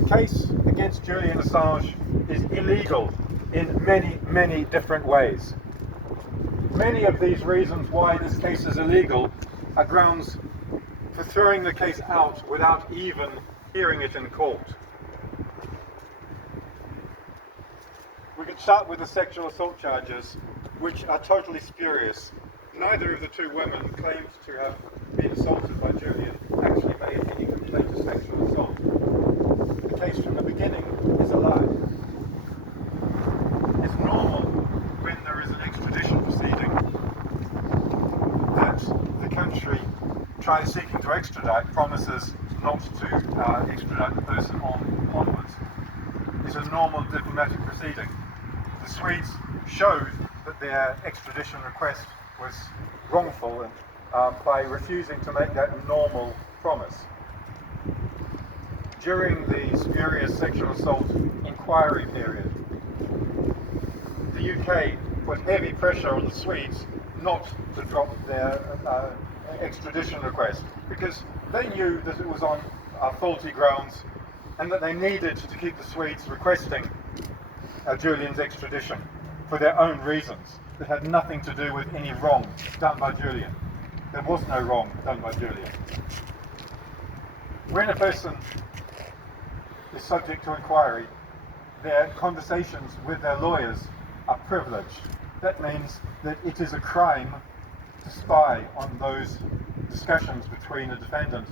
The case against Julian Assange is illegal in many, many different ways. Many of these reasons why this case is illegal are grounds for throwing the case out without even hearing it in court. We could start with the sexual assault charges, which are totally spurious. Neither of the two women claimed to have been assaulted by Julian actually made any complaint of sexual assault. The case from the beginning is a lie. It's normal when there is an extradition proceeding that the country tries seeking to extradite promises not to extradite the person onwards. It's a normal diplomatic proceeding. The Swedes showed that their extradition request was wrongful by refusing to make that normal promise. During the spurious sexual assault inquiry period, the UK put heavy pressure on the Swedes not to drop their extradition request because they knew that it was on faulty grounds and that they needed to keep the Swedes requesting Julian's extradition for their own reasons that had nothing to do with any wrong done by Julian. There was no wrong done by Julian. When a person is subject to inquiry, their conversations with their lawyers are privileged. That means that it is a crime to spy on those discussions between a defendant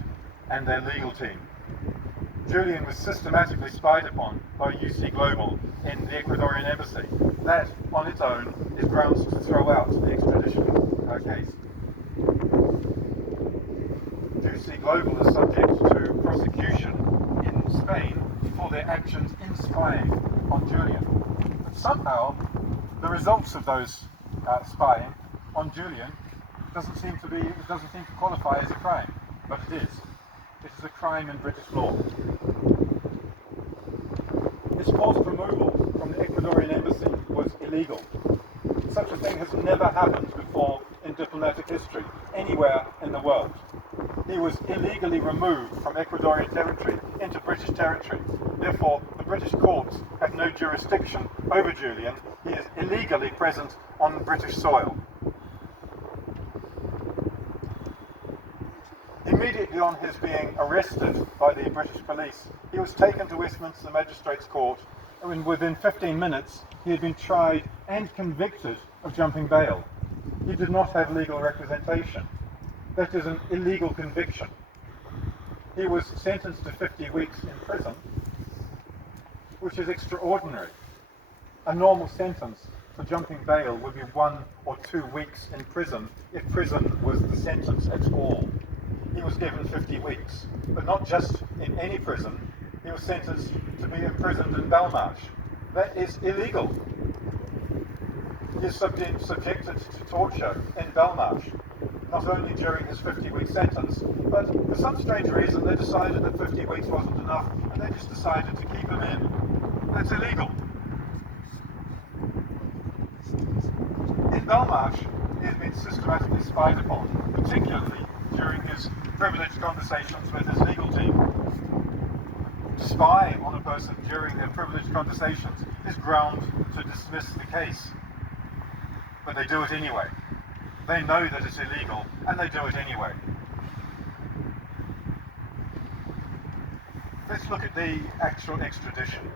and their legal team. Julian was systematically spied upon by UC Global in the Ecuadorian embassy. That, on its own, is grounds to throw out the extradition case. UC Global is subject to prosecution in Spain for their actions in spying on Julian. But somehow, the results of those spying on Julian doesn't seem to qualify as a crime, but it is. It is a crime in British law. His forced removal from the Ecuadorian embassy was illegal. Such a thing has never happened before in diplomatic history, anywhere in the world. He was illegally removed from Ecuadorian territory into British territory. Therefore, the British courts have no jurisdiction over Julian. He is illegally present on British soil. Immediately on his being arrested by the British police, he was taken to Westminster Magistrates Court, and within 15 minutes he had been tried and convicted of jumping bail. He did not have legal representation. That is an illegal conviction. He was sentenced to 50 weeks in prison, which is extraordinary. A normal sentence for jumping bail would be 1 or 2 weeks in prison if prison was the sentence at all. He was given 50 weeks, but not just in any prison. He was sentenced to be imprisoned in Belmarsh. That is illegal. He is subjected to torture in Belmarsh, not only during his 50-week sentence, but for some strange reason they decided that 50 weeks wasn't enough, and they just decided to keep him in. That's illegal. In Belmarsh, he has been systematically spied upon, particularly during his privileged conversations with his legal team. To spy on a person during their privileged conversations is ground to dismiss the case. But they do it anyway. They know that it's illegal, and they do it anyway. Let's look at the actual extradition.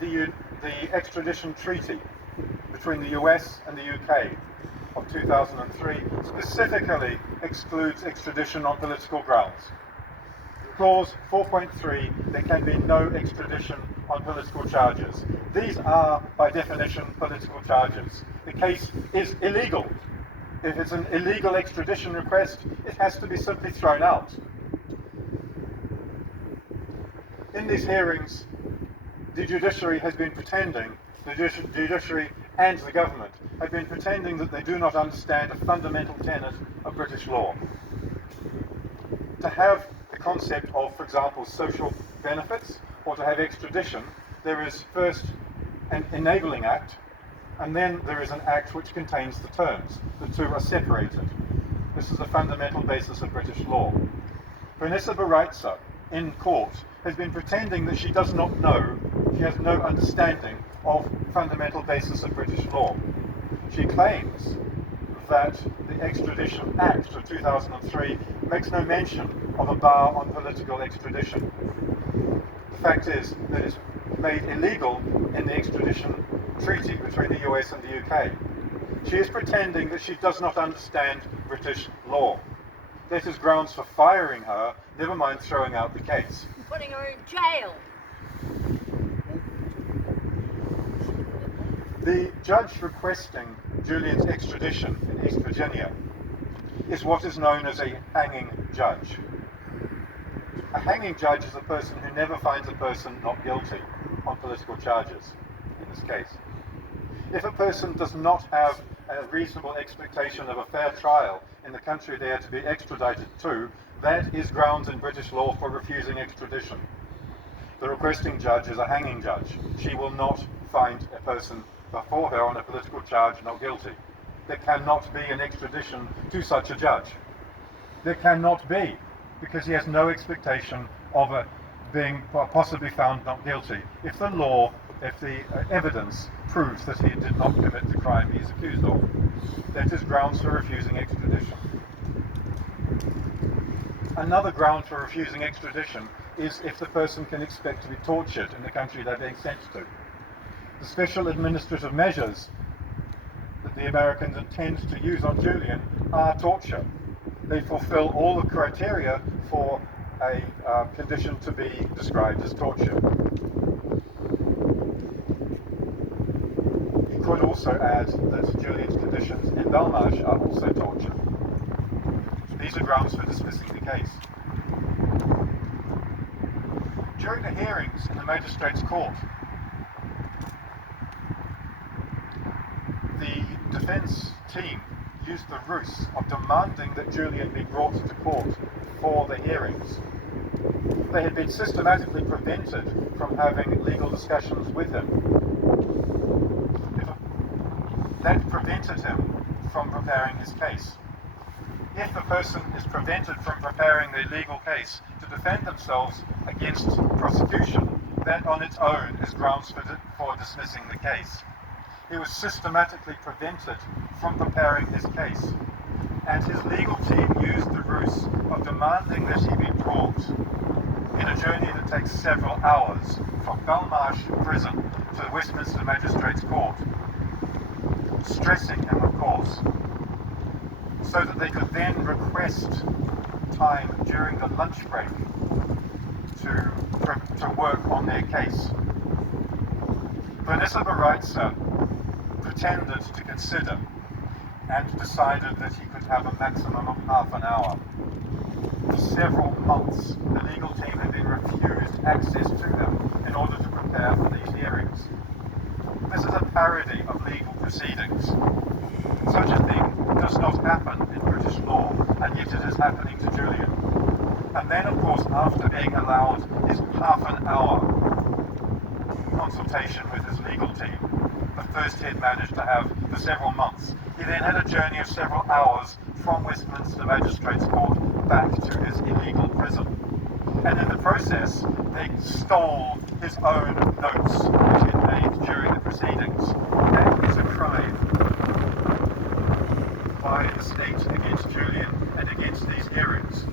The extradition treaty between the US and the UK of 2003 specifically excludes extradition on political grounds. Clause 4.3, there can be no extradition on political charges. These are, by definition, political charges. The case is illegal. If it's an illegal extradition request, it has to be simply thrown out. In these hearings, the judiciary has been pretending, the judiciary and the government have been pretending that they do not understand a fundamental tenet of British law. To have the concept of, for example, social benefits, or to have extradition, there is first an enabling act, and then there is an act which contains the terms. The two are separated. This is a fundamental basis of British law. Vanessa Baritza in court has been pretending that she does not know, she has no understanding of fundamental basis of British law. She claims that the Extradition Act of 2003 makes no mention of a bar on political extradition. The fact is that it's made illegal in the extradition treaty between the US and the UK. She is pretending that she does not understand British law. That is grounds for firing her, never mind throwing out the case. Putting her in jail. The judge requesting Julian's extradition in East Virginia is what is known as a hanging judge. A hanging judge is a person who never finds a person not guilty on political charges, in this case. If a person does not have a reasonable expectation of a fair trial in the country they are to be extradited to, that is grounds in British law for refusing extradition. The requesting judge is a hanging judge. She will not find a person before her on a political charge not guilty. There cannot be an extradition to such a judge. There cannot be, because he has no expectation of being possibly found not guilty if the evidence proves that he did not commit the crime he is accused of. That is grounds for refusing extradition. Another ground for refusing extradition is if the person can expect to be tortured in the country they're being sent to. The special administrative measures that the Americans intend to use on Julian are torture. They fulfill all the criteria for a condition to be described as torture. You could also add that Julian's conditions in Belmarsh are also torture. These are grounds for dismissing the case. During the hearings in the Magistrates' Court, the defence team used the ruse of demanding that Julian be brought to court for the hearings. They had been systematically prevented from having legal discussions with him. That prevented him from preparing his case. If the person is prevented from preparing their legal case to defend themselves against prosecution, that on its own is grounds for dismissing the case. He was systematically prevented from preparing his case, and his legal team used the ruse of demanding that he be brought in a journey that takes several hours from Belmarsh prison to the Westminster Magistrates' Court, stressing him, of course, so that they could then request time during the lunch break to work on their case. Vanessa Baritza pretended to consider and decided that he could have a maximum of half an hour. For several months, the legal team had been refused access to him in order to prepare for these hearings. This is a parody of legal proceedings. Such a thing does not happen in British law, and yet it is happening to Julian. And then, of course, after being allowed his half an hour consultation with his legal team, the first he had managed to have for several months, he then had a journey of several hours from Westminster Magistrates' Court back to his illegal prison. And in the process, they stole his own notes which he had made during the proceedings. That is a crime by the state against Julian and against these hearings.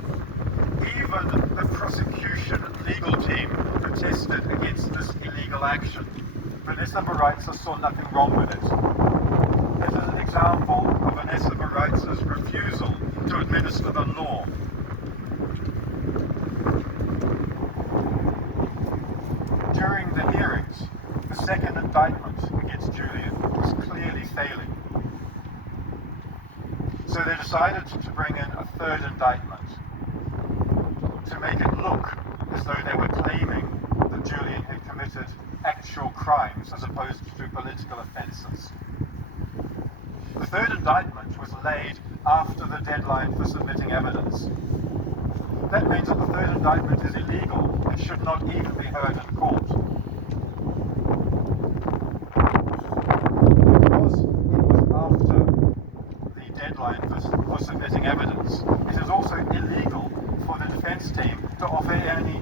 Even the prosecution legal team protested against this illegal action. Vanessa Baritza saw nothing wrong with it. This is an example of Vanessa Baritza's refusal to administer the law. During the hearings, the second indictment against Julian was clearly failing. So they decided to bring in a third indictment to make it look as though they were claiming that Julian had committed actual crimes as opposed to political offences. The third indictment was laid after the deadline for submitting evidence. That means that the third indictment is illegal and should not even be heard in court. Because it was after the deadline for submitting evidence, it is also illegal for the defence team to offer any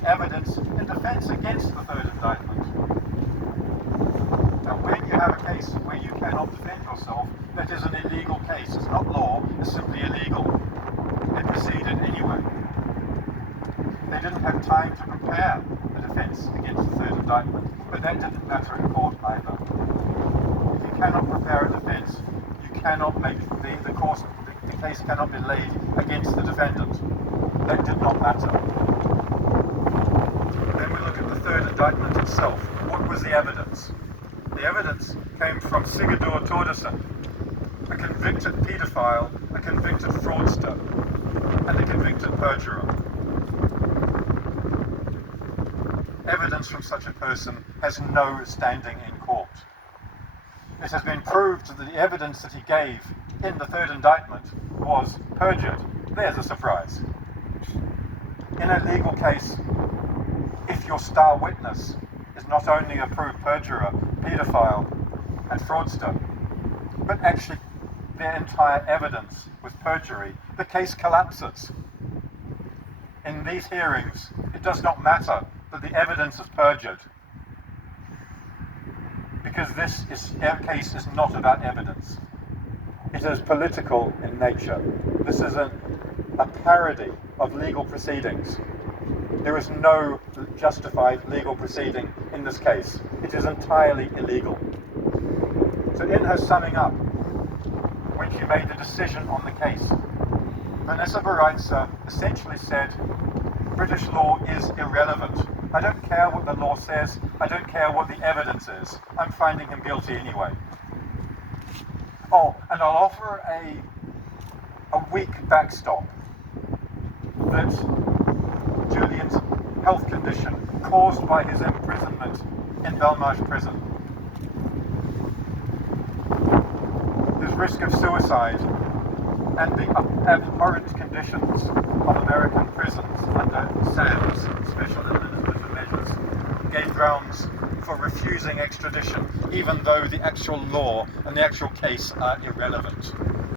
defence against the third indictment. Now, when you have a case where you cannot defend yourself, that is an illegal case. It's not law, it's simply illegal. It proceeded anyway. They didn't have time to prepare a defence against the third indictment, but that didn't matter in court either. If you cannot prepare a defence, you cannot make the case cannot be laid against the defendant. That did not matter. Then we look at the third indictment itself. What was the evidence? The evidence came from Sigurdur Thordarson, a convicted paedophile, a convicted fraudster, and a convicted perjurer. Evidence from such a person has no standing in court. It has been proved that the evidence that he gave in the third indictment was perjured. There's a surprise. In a legal case, if your star witness is not only a proved perjurer, paedophile, and fraudster, but actually their entire evidence was perjury, the case collapses. In these hearings, it does not matter that the evidence is perjured, because this case is not about evidence. It is political in nature. This is a parody of legal proceedings. There is no justified legal proceeding in this case. It is entirely illegal. So in her summing up, when she made the decision on the case, Vanessa Bareitza essentially said, British law is irrelevant. I don't care what the law says, I don't care what the evidence is. I'm finding him guilty anyway. Oh, and I'll offer a weak backstop that Julian's health condition caused by his imprisonment in Belmarsh prison, his risk of suicide, and the abhorrent conditions of American prisons under SAM's, Special Administrative Measures, gave grounds for refusing extradition, even though the actual law and the actual case are irrelevant.